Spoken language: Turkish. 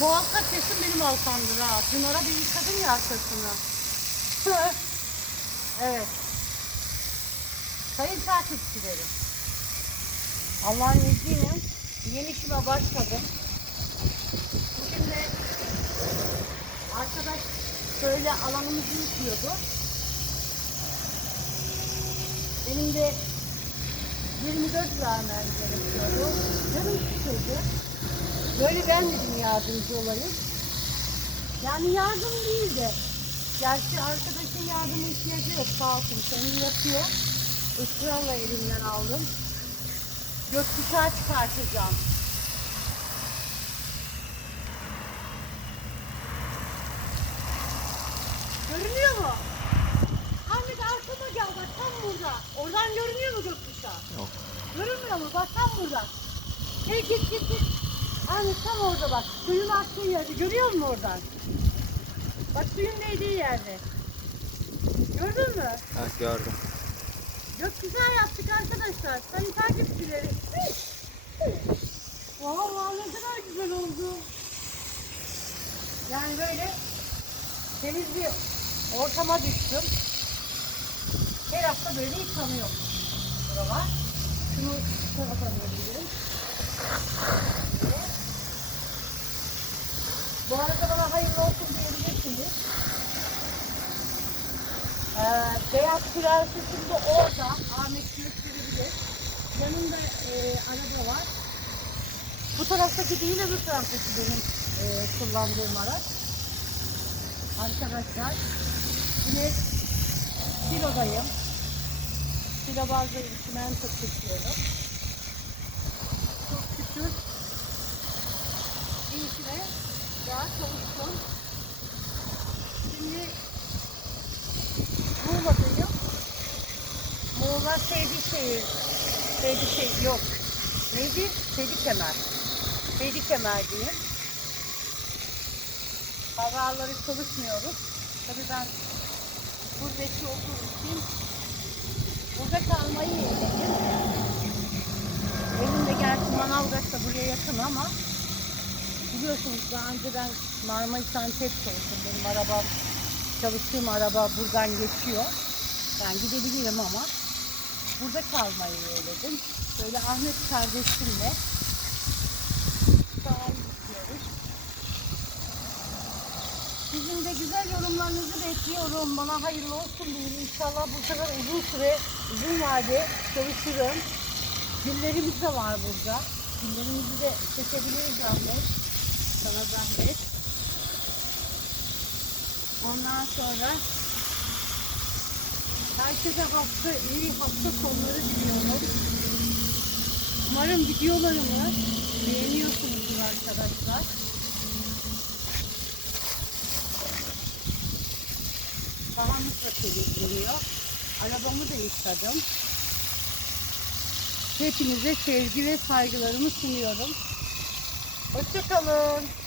Bu halka kesin benim halkamdır ha. Dün ara bir yıkadın ya arkasını. evet. Sayın takipçilerim. Allah'ın izniyle yeni işime başladım. Bugün de arkadaş şöyle alanımızı yıkıyordu. Benim de 24 vermem gerekiyordu. Canım sıkıldı. Böyle ben dedim yardımcı olayım. Yani yardım değil de. Gerçi arkadaşın yardıma ihtiyacı yok sağ olsun. Kendi yapıyor. Israrla elimden aldım. Gökkuşağı çıkartacağım. Görünüyor mu? Ahmet arkama gel bak tam burada. Oradan görünüyor mu gökkuşağı? Yok. Görünmüyor mu? Bak tam burada. Hey git git git. Ahmet tam orada bak. Suyun aktığı yerde. Görüyor musun oradan? Bak suyun değdiği yerde. Gördün mü? Ha gördüm. Gökkuşağı yaptık arkadaşlar. Sayın takipçileri. Vallahi ne kadar güzel oldu. Yani böyle temiz bir ortama düştüm. Her hafta böyle yıkanıyorum. Buralar. Şunu şu tarafa verebilirim. Bu arada bana hayırlı olsun diyebilirsiniz. Ee, Beyaz Prensesim de orada. Ahmet gösterebilir. Yanında e, araba var. Bu taraftaki değil öbür taraftaki benim e, kullandığım araç. Arkadaşlar yine kilodayım. Kilo bazlı çimento çekiyorum. Çok şükür bir işime daha çalıştım. Muğla Seydişehir. Seydişehir yok. Neydi? Seydikemer. Seydikemer'deyim. Pazarları çalışmıyoruz. Tabii ben gurbetçi olduğum için burada kalmayı yeğledim. Evim de gerçi Manavgat'ta buraya yakın ama biliyorsunuz daha önce ben Marmaris Antep çalıştım. Benim arabam çalıştığım araba buradan geçiyor. Ben gidebilirim ama burada kalmayı yeğledim. Böyle Ahmet kardeşimle sahil gidiyoruz. Sizin de güzel yorumlarınızı bekliyorum. Bana hayırlı olsun deyin. İnşallah bu sefer uzun süre, uzun vade çalışırım. Güllerimiz de var burada. Güllerimizi de çekebiliriz Ahmet. Sana zahmet. Ondan sonra herkese hafta iyi hafta sonları diliyorum. Umarım videolarımı beğeniyorsunuzdur arkadaşlar. Sahamız da temizleniyor. Arabamı da yıkadım. Hepinize sevgi ve saygılarımı sunuyorum. Hoşçakalın.